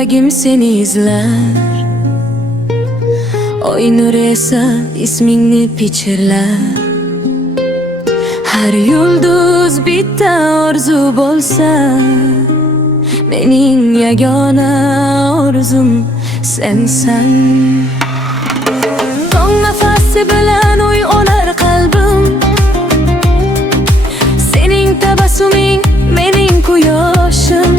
yuragim seni izler. Oy nuri esa ismingni pichirlar. Har yulduz bitta orzu bo'lsa, mening yagona orzum sensan. Tong nafasi bilan uy olar qalbim, sening tabassuming mening quyoshim.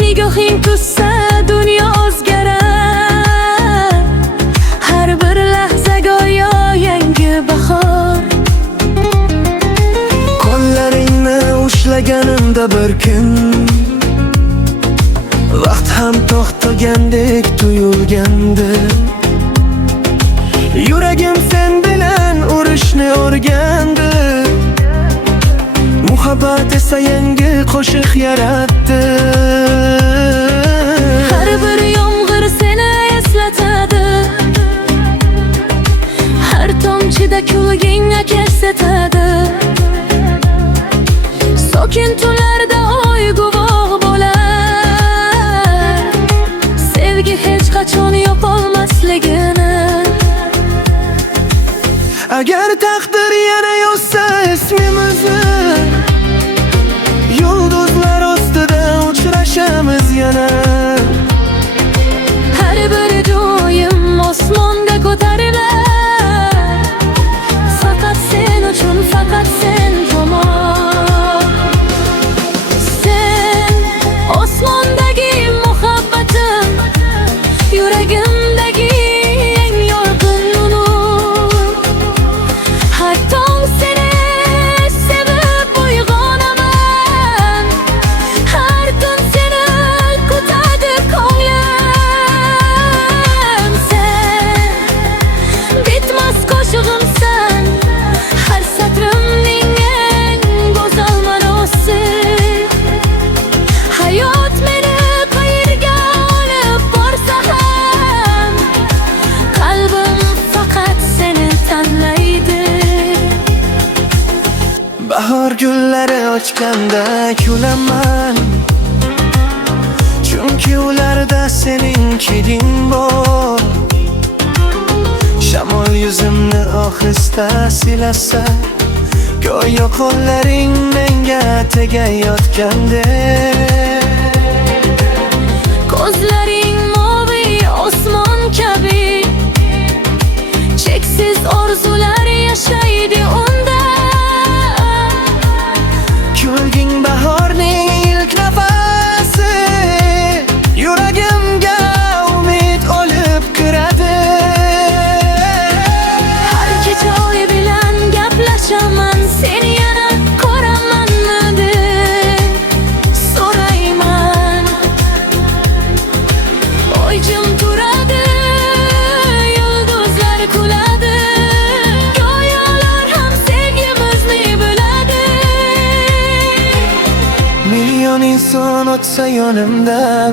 Nigohing tussa dunyo o'zgarar, har bir lahza go'yo yangi bahor. Qo'llaringni ushlaganimda bir kun, vaqt ham to'xtagandek tuyulgandi. Yuragim sen bilan urishni o'rgandi. Muhabbat esa yangi qo'shiq yaratdi. Har bir yomg'ir seni eslatadi, har tomchida kulging aks etadi. Sokin tunlarda oy guvoh bo'lar, sevgi hech qachon yo'qolmasligini. Agar taqdir yana yozsa ismimizni, yulduzlar ostida uchrashamiz yana. Har bir joyim osmonga ko'tarilar, faqat sen uchun, faqat sen tomon. Sen osmondagi muhabbatim, yuragimdagi eng yorqin nur. Har tong seni sevib uyg'onaman, har kun seni kutadi ko'nglim. Sen bitmas qo'shig'imsan, har satrimning eng go'zal ma'nosi. Hayot meni qayerga olib borsa ham, qalbim faqat seni tanlaydi. Bahor gullari ochganda kulaman, chunki ularda sening hiding bor. Shamol yuzimni ohista silasa, go'yo qo'llaring menga tegayotgandek. Ko'zlaring moviy osmon kabi, cheksiz orzular yashaydi unda. Kulging bahorning ilk nafasi, yuragimga umid olib kiradi. Har kecha oy bilan gaplashaman, seni yana ko'ramanmi so'rayman. Oy jim turadi, yulduzlar kuladi, go'yolar ham sevgimizni biladi. Milyon inson o'tsa yonimdan,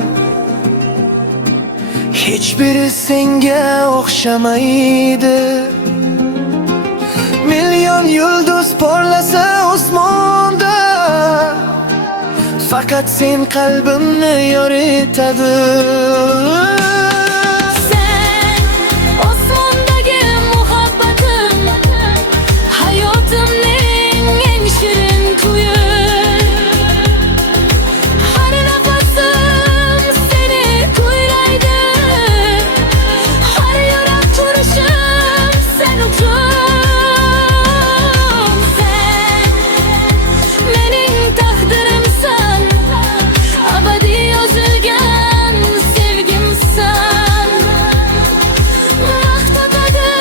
hech biri senga o'xshamaydi. Milyon yulduz porlasa osmonda, faqat sen qalbimni yoritadi. Sen osmondagi muhabbatim, hayotimning eng shirin kuyi. Har nafasim seni kuylaydi, har yurak turishim sen uchun. Sen mening taqdirimsan, abadiy yozilgan sevgimsan. Vaqt o'tadi,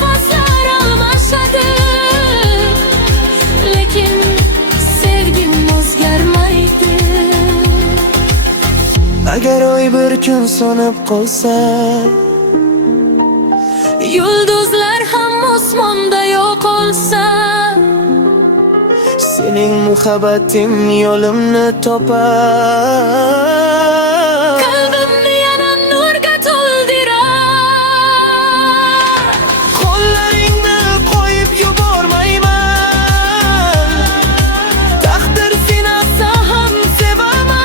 faslar almashadi, lekin sevgim o'zgarmaydi. Agar oy bir kun so'nib qolsa, Yulduzlar ham osmonda yo'qolsa, sening muhabbating yo'limni topar. qalbimni yana nurga to'ldirar. Qo'llaringni qo'yib yubormayman, taqdir sinasa ham sevaman.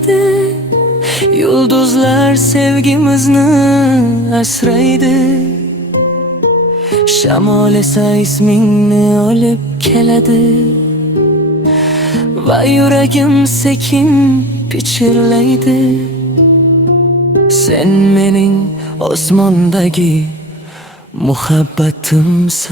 asraydi. Yulduzlar sevgimizni asraydi. Shamol esa ismingni olib keladi va yuragim sekin pichirlaydi. Sen mening osmondagi muhabbatimsan.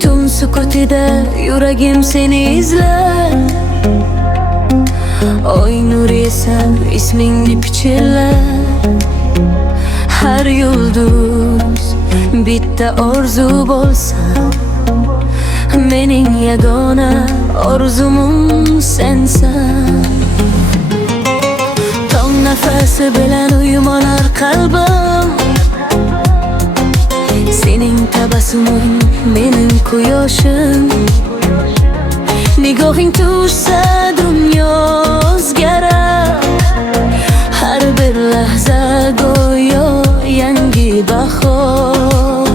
Tun sukutida yuragim seni izlar. Oy nuri esa ismingni pichirlar. Har yulduz bitta orzu bo'lsa, mening yagona orzumum sensan. Tong nafasi bilan uyumolar qalbim, sening tabassuming mening quyoshim. Nigohing tushsa dunyo o'zgarar. Har bir lahza go'yo yangi bahor.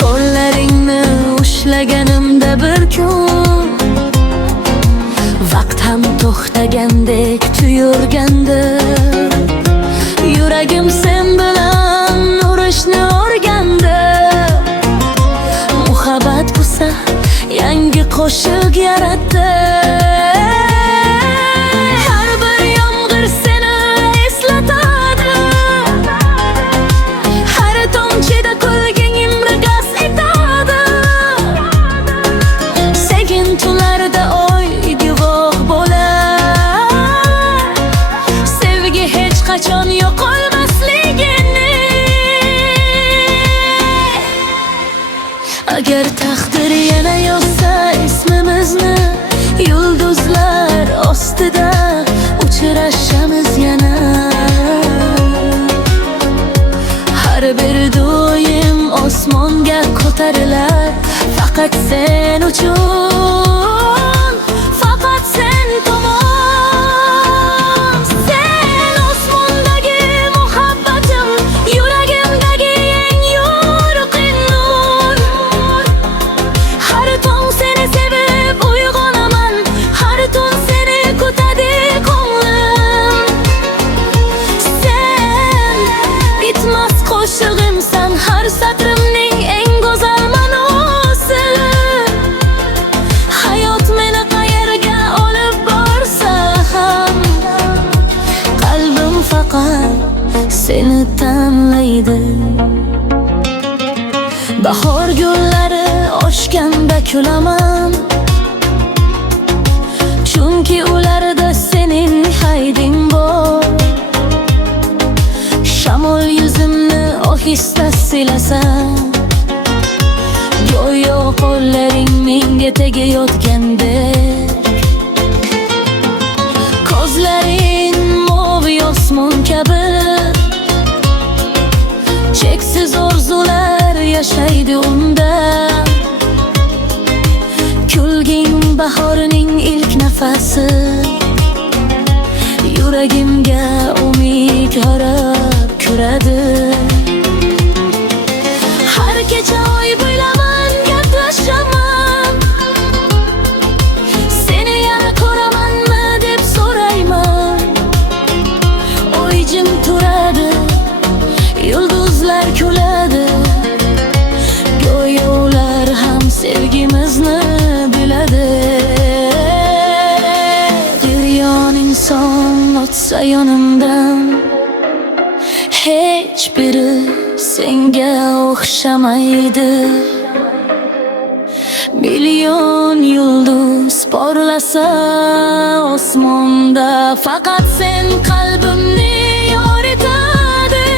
Qo'llaringni ushlaganimda bir kun, vaqt ham to'xtagandek tuyurgandir. Yuragim sen bilan urishni o'rgandi. Muhabbat bo'lsa yangi qo'shiq yaratdi. Har bir yomg'ir seni eslatadi. Har tomchida ko'lging imrigas etadi. Sekin tunlarda oy guvoh bo'lar. Sevgi hech qachon yo'qolmasligini. Agar taqdir yana yozsa ismimizni, yulduzlar ostida uchrashamiz yana. Har bir doim osmonga ko'tarilar, faqat sen uchun, faqat sen tomon. Sen osmondagi muhabbatim, yuragimdagi eng yorqin nur. Har tong seni sevib uyg'onaman, har tun seni kutadi ko'nglim. Sen bitmas qo'shig'imsan, har satrimning eng go'zal ma'nosi. Hayot meni qayerga olib borsa ham, qalbim faqat seni tanlaydi. Bahor gullari ochganda kulaman, chunki ularda sening hayding bor. Shamol yuzimni ohista silasa, go'yo qo'llaring menga tegayotgandek. Ko'zlaring moviy osmon kabi, cheksiz orzular yashaydi unda. Kulging bahorning ilk nafasi, yuragimga umid qarab kuradi. Har kecha oy bo'ylaman gaplashaman, seni yana ko'ramanmi deb so'rayman. Oy jim turadi, yulduzlar kuladi, go'yo ular ham sevgimizni biladi. Daryoning son o'tsa yonimdan, hech biri senga o'xshamaydi. Million yulduz porlasa osmonda, faqat sen qalbimni yoritadi.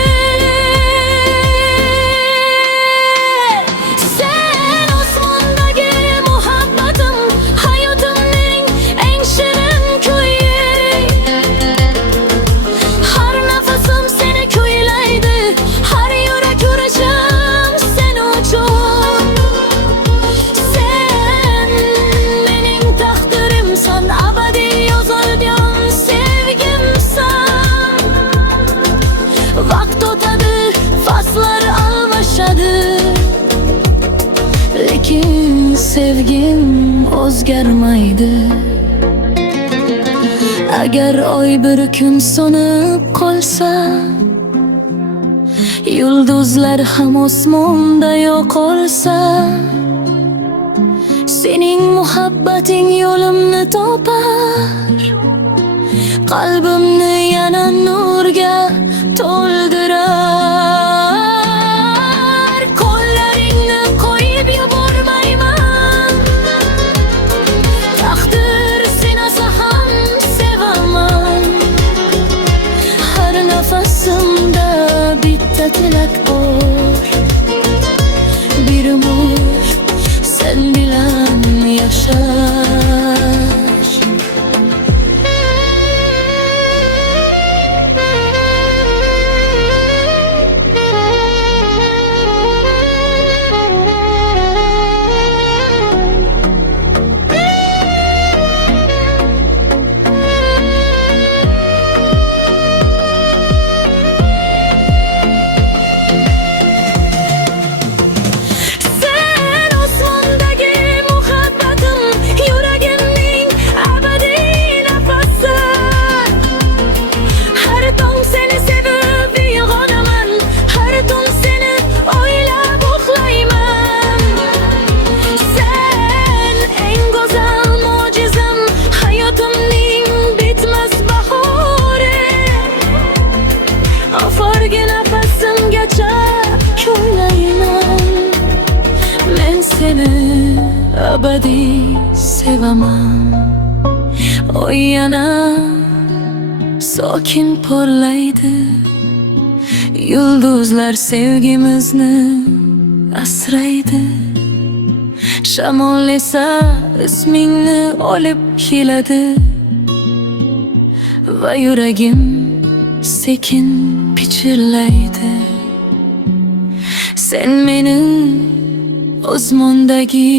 Sen osmondagi muhabbatim, hayotimning eng shirin kuyi. Har nafasim seni kuylaydi, har yurak urishim sen uchun. Sen o'zgarmaydi. Agar oy bir kun so'nib qolsa, yulduzlar ham osmonda yo'qolsa, sening muhabbating yo'limni topar, qalbimni yana nurga to'ldirar. Qo'llaringni qo'yib yubormayman, taqdir sinasa ham sevaman. Har nafasimda bitta tilak bor, bir umr sen bilan yashash. Seni abadiy sevaman. O yana sokin porlaydi, yulduzlar sevgimizni asraydi. Shamol esa ismingni olib keladi va yuragim sekin pichirlaydi. Sen mening osmondagi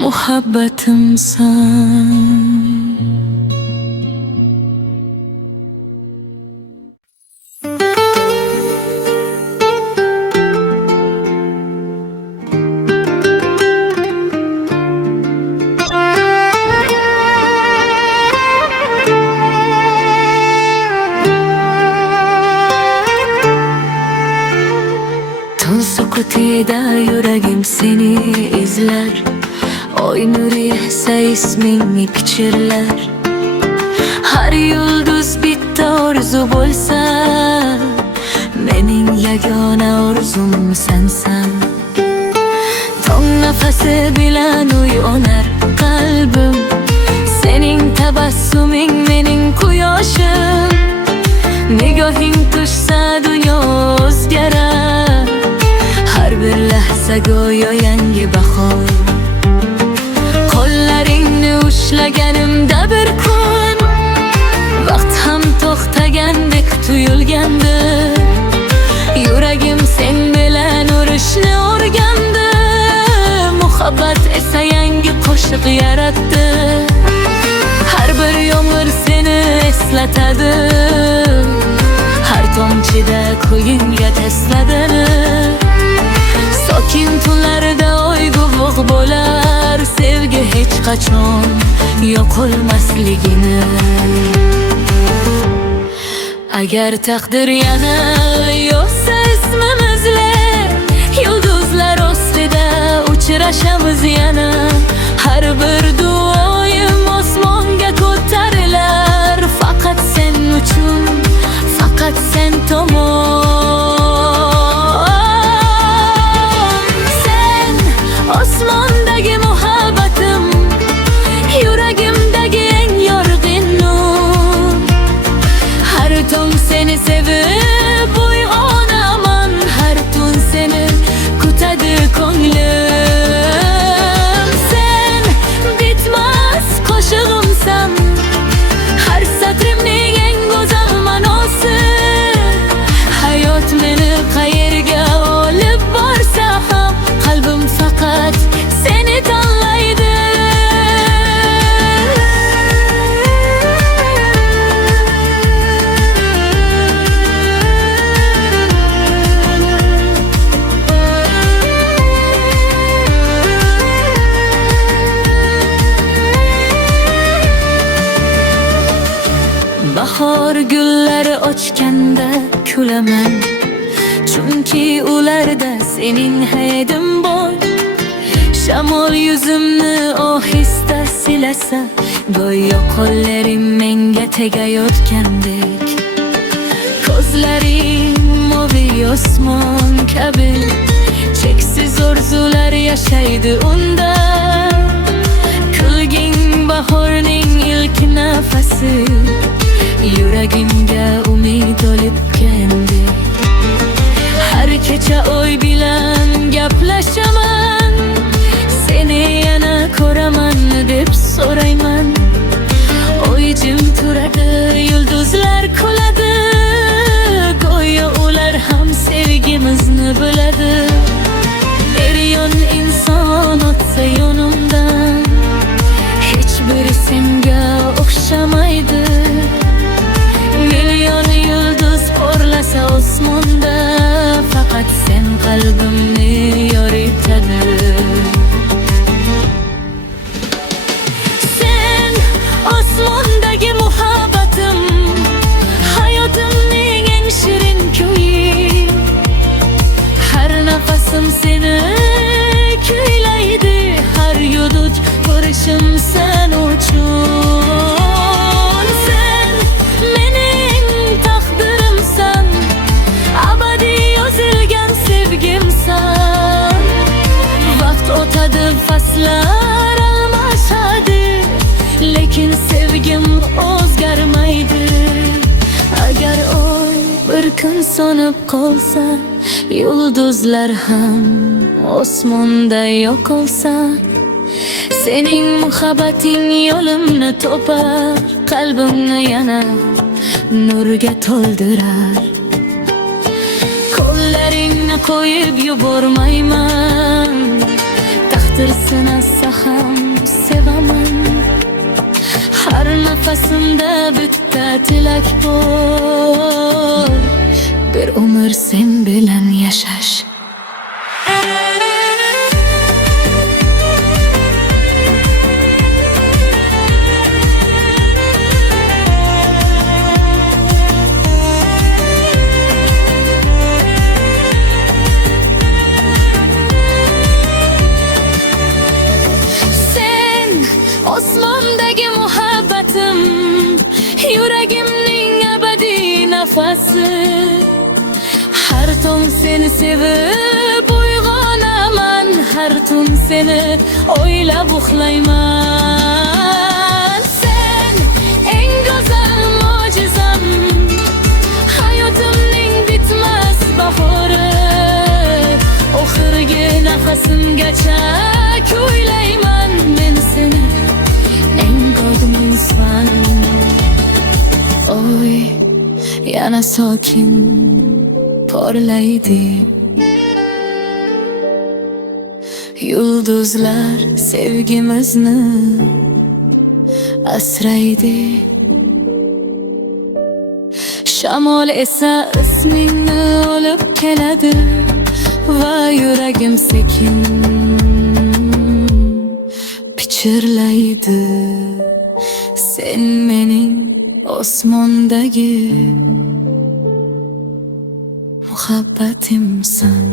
muhabbatimsan. Sukutida yuragim seni izlar, oy nuri esa ismingni pichirlar. Har yulduz bitta orzu bo'lsa, mening yagona orzum sensan. Tong nafasi bilan uyg'onar qalbim, sening tabassuming mening quyoshim. Nigohing tushsa dunyo o'zgarar, har bir lahza go'yo yangi bahor. Qo'llaringni ushlaganimda bir kun, vaqt ham to'xtagandek tuyulgandi. Yuragim sen bilan urishni o'rgandi, muhabbat esa yangi qo'shiq yaratdi. Har bir yomg'ir seni eslatadi, har tomchida ko'yinga tasladini. Sokin tunlarda oyg'uvoq bo'lar, sevgi hech qachon yo'qolmasligini. Agar taqdir yana yozsa ismimizni, yulduzlar ostida uchrashamiz yana. Har bir duoyim osmonga ko'tarilar, faqat sen uchun, faqat sen tomon. Osmondagi muhabbatim, yuragimdagi eng yorqin nur. Har tong seni sevib uyg'onaman, har tun seni kutadi ko'nglim. kulaman. Chunki ularda sening hiding bor. Shamol yuzimni ohista silasa, go'yo qo'llaring menga tegayotgandek. Ko'zlaring moviy osmon kabi, cheksiz orzular yashaydi unda. Kulging bahorning ilk nafasi, yuragimga umid olib keldi. Har kecha o'y bilan gaplashaman, seni yana ko'raman deb so'rayman. O'y jim turadi, yulduzlar kuladi, go'yo ular ham sevgimizni biladi. Er-yon inson o'tsa yonimdan, hech biri senga o'xshamaydi. Million yulduz porlasa osmonda, faqat sen qalbimni yoritadi. Sen osmondagi muhabbatim, hayotimning eng shirin kuyi. Har nafasim seni kuylaydi, har yudut ko'rishim sen uchun. Sen mening taqdirimsan, abadiy yozilgan sevgimsan. Vaqt o'tadi, faslar almashadi, lekin sevgim o'zgarmaydi. Agar oy bir kun so'nib qolsa, yulduzlar ham osmonda yo'qolsa, sening muhabbating yo'limni topar, qalbimni yana nurga to'ldirar. Qo'llaringni qo'yib yubormayman, taqdir sinasa ham sevaman. Har nafasimda bitta tilak bor, bir umr sen bilan yashash. Osmondagi muhabbatim, yuragimning abadiy nafasi. Har tong seni sevib uyg'onaman, har tun seni o'ylab uxlayman. Sen eng go'zal mo'jizam, hayotimning bitmas bahori. Oxirgi nafasimgacha kuylayman men seni, eng godimsan. Oy yana sokin porlaydi, yulduzlar sevgimizni asraydi. Shamol esa ismingni olib keladi va yuragim sekin pichirlaydi. Sen mening osmondagi muhabbatimsan.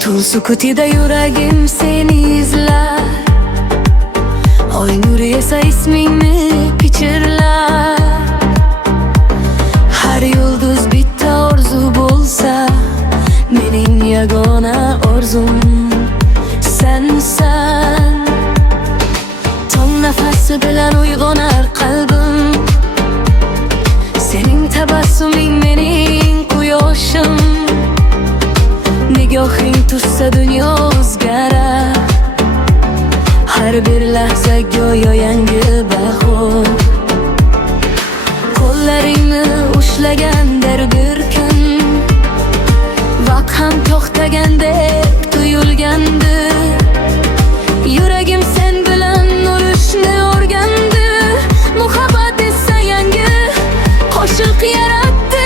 Tun sukutida yuragim seni izlar, oy nuri esa ismingni pichirlar. Har yulduz bitta orzu bo'lsa, mening yagona orzum sensan. Tong nafasi bilan uyg'onar qalbim, sening tabassuming mening quyoshim. Nigohing tushsa dunyo o'zgarar, har bir lahza go'yo yangi bahor. Qo'llaringni ushlagandir bir kun, vaqt ham to'xtagandek tuyulgandir. yarattı.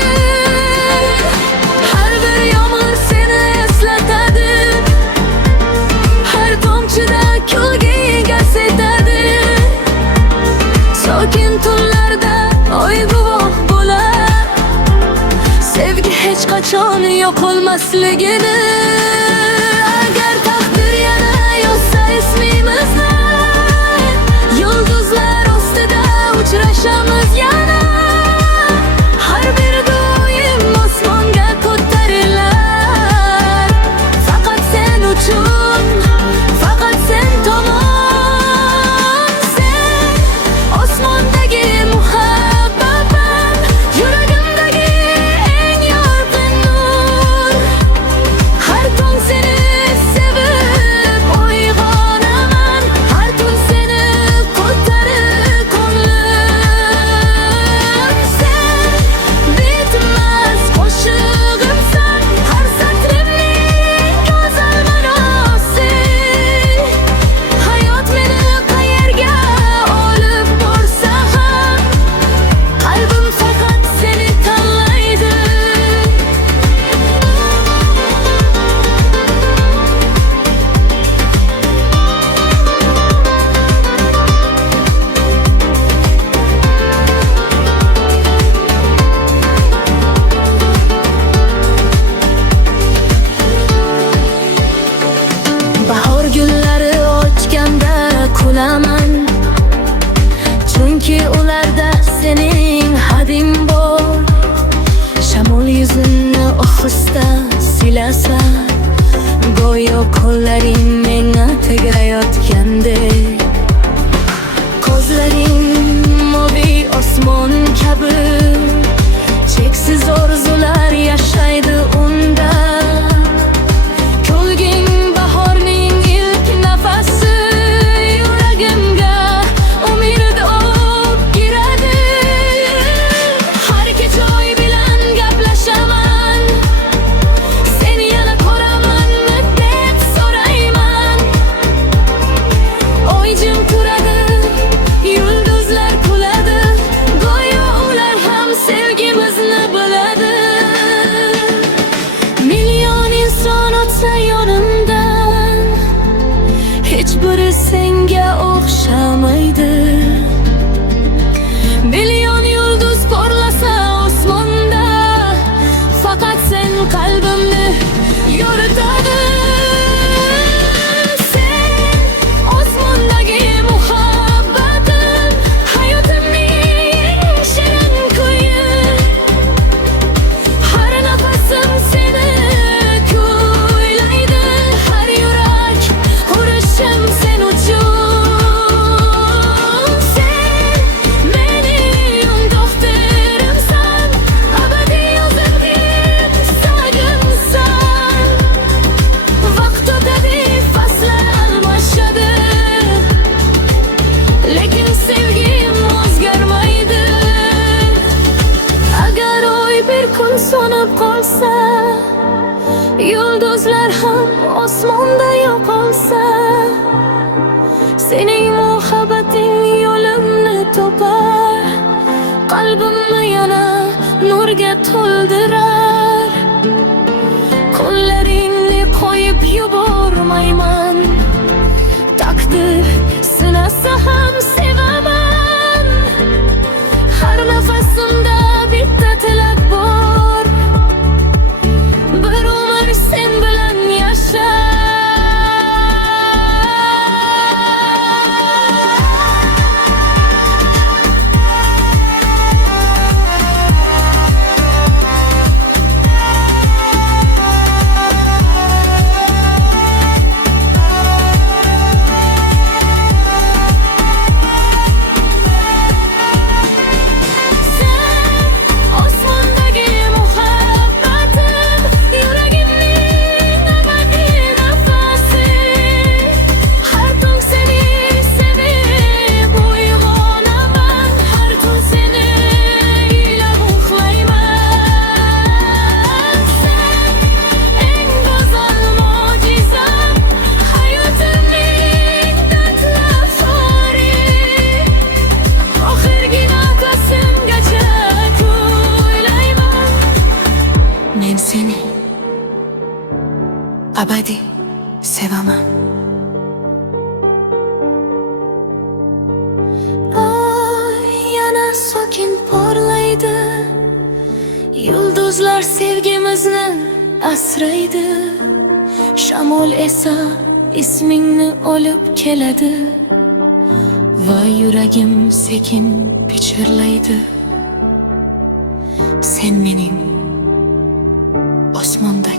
Her bir yağmur seni eslatadi, her tomchida kulgi gasitadi. Sokin tunlarda oy guvoh bo'lar, sevgi hech qachon yo'qolmasligini. Agar taqdir yana yozsa ismimizni, yulduzlar ostida uchrashamiz yana. Har bir doim osmonga ko'tarilar, faqat sen uchun, faqat sen tomon. Sen osmondagi muhabbatim, yuragimdagi eng yorqin nur. Har tong seni sevib uyg'onaman, har tun seni ko'tarir ko'nglim. Sen bitmas qo'shig'imsan, har satrimning go'zal ma'nosi. Hayot meni qayerga olib borsa ham, qalbim faqat seni tanlaydi. Bahor gullari ochganda kulaman, chunki ularda sening hading bor. Shamol yuzini ohista silasa, go'yo qo'llaring menga tegayotgandek. Ko'zlaring moviy osmon kabi, cheksiz orzular yashaydi unda. Kulging bahorning ilk nafasi, yuragimga umid o'q kiradi. Har kecha oy bilan gaplashaman, seni yana ko'ramanmi deb so'rayman. Oy jim turadi, yulduzlar kuladi, go'yo ular ham sevgimizni biladi. Million inson o'tsa yonimdan, hech biri senga o'xshamaydi. Million yulduz porlasa osmonda, faqat sen qalbimni yoritadi. Sen osmondagi muhabbatim, hayotimning shirin kuyi. Har nafasim seni kuylaydi, har yurak urishim sen uchun. Sen mening doktorimsan, abadiy yozilgan istagimsan. Vaqt o'tadi, faslar almashadi, lekin sevgim o'zgarmaydi. Agar oy bir kun so'nib qolsa, yulduzlar ham osmonda yo'qolsa, sening muhabbating yo'limni topar, qalbimni yana nurga to'ldirar. Qo'llaringni qo'yib yubormayman, taqdir sinasa ham sevaman. Har nafasimda bitta tilak bor, bir umr sen bilan yasha. abadiy sevaman. Oy, yana sokin porlaydi, yulduzlar sevgimizni asraydi. Shamol esa ismingni olib keladi va yuragim sekin pichirlaydi. Sen mening osmonda